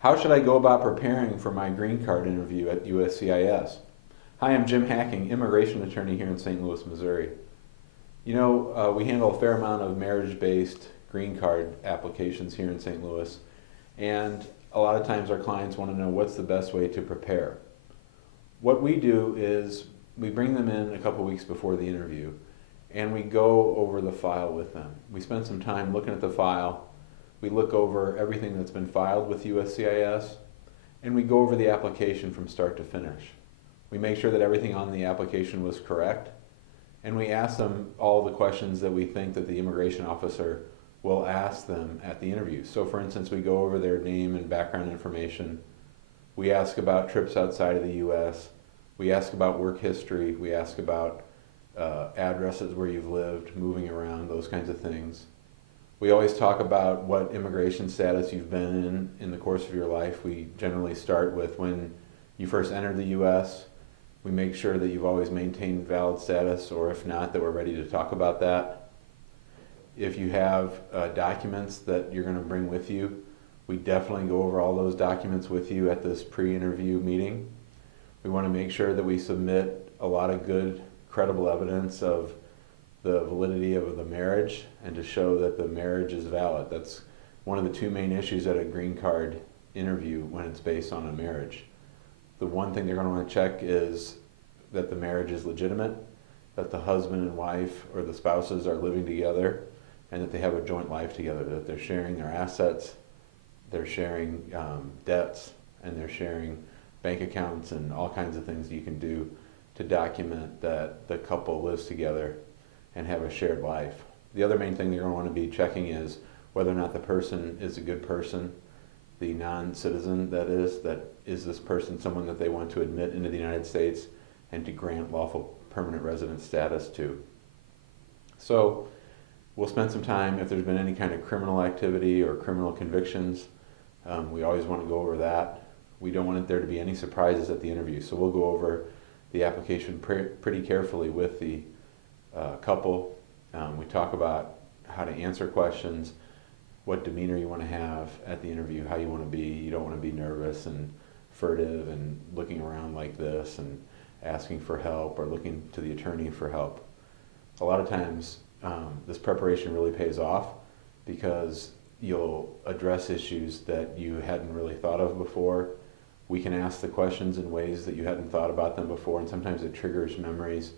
How should I go about preparing for my green card interview at USCIS? Hi, I'm Jim Hacking, immigration attorney here in St. Louis, Missouri. We handle a fair amount of marriage-based green card applications here in St. Louis, and a lot of times our clients want to know what's the best way to prepare. What we do is we bring them in a couple weeks before the interview, and we go over the file with them. We spend some time looking at the file. We look over everything that's been filed with USCIS, and we go over the application from start to finish. We make sure that everything on the application was correct, and we ask them all the questions that we think that the immigration officer will ask them at the interview. So for instance, we go over their name and background information. We ask about trips outside of the U.S. We ask about work history. We ask about addresses where you've lived, moving around, those kinds of things. We always talk about what immigration status you've been in the course of your life. We generally start with when you first entered the U.S. We make sure that you've always maintained valid status, or if not, that we're ready to talk about that. If you have documents that you're going to bring with you, we definitely go over all those documents with you at this pre-interview meeting. We want to make sure that we submit a lot of good, credible evidence of the validity of the marriage and to show that the marriage is valid. That's one of the two main issues at a green card interview when it's based on a marriage. The one thing they're going to want to check is that the marriage is legitimate, that the husband and wife or the spouses are living together, and that they have a joint life together, that they're sharing their assets, they're sharing debts, and they're sharing bank accounts and all kinds of things you can do to document that the couple lives together and have a shared life. The other main thing they're going to want to be checking is whether or not the person is a good person, the non-citizen that is this person someone that they want to admit into the United States and to grant lawful permanent resident status to. So we'll spend some time if there's been any kind of criminal activity or criminal convictions. We always want to go over that. We don't want there to be any surprises at the interview, so we'll go over the application pretty carefully with the couple. We talk about how to answer questions, what demeanor you want to have at the interview, how you want to be. You don't want to be nervous and furtive and looking around like this and asking for help or looking to the attorney for help. A lot of times this preparation really pays off because you'll address issues that you hadn't really thought of before. We can ask the questions in ways that you hadn't thought about them before, and sometimes it triggers memories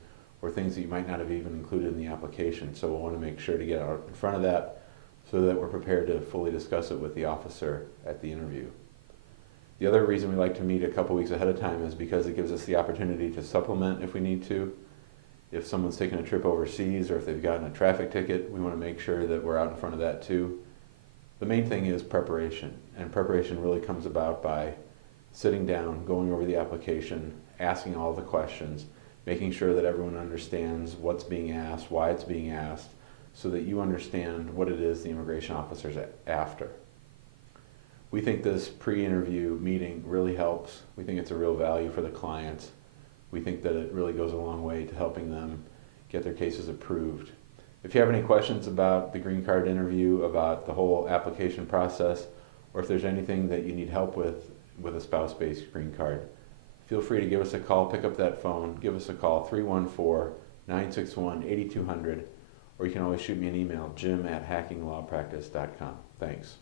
or things that you might not have even included in the application. So we'll want to make sure to get out in front of that so that we're prepared to fully discuss it with the officer at the interview. The other reason we like to meet a couple weeks ahead of time is because it gives us the opportunity to supplement if we need to. If someone's taking a trip overseas or if they've gotten a traffic ticket, we want to make sure that we're out in front of that too. The main thing is preparation, and preparation really comes about by sitting down, going over the application, asking all the questions, making sure that everyone understands what's being asked, why it's being asked, so that you understand what it is the immigration officer's after. We think this pre-interview meeting really helps. We think it's a real value for the clients. We think that it really goes a long way to helping them get their cases approved. If you have any questions about the green card interview, about the whole application process, or if there's anything that you need help with a spouse-based green card, feel free to give us a call, pick up that phone, give us a call, 314-961-8200, or you can always shoot me an email, jim@hackinglawpractice.com. Thanks.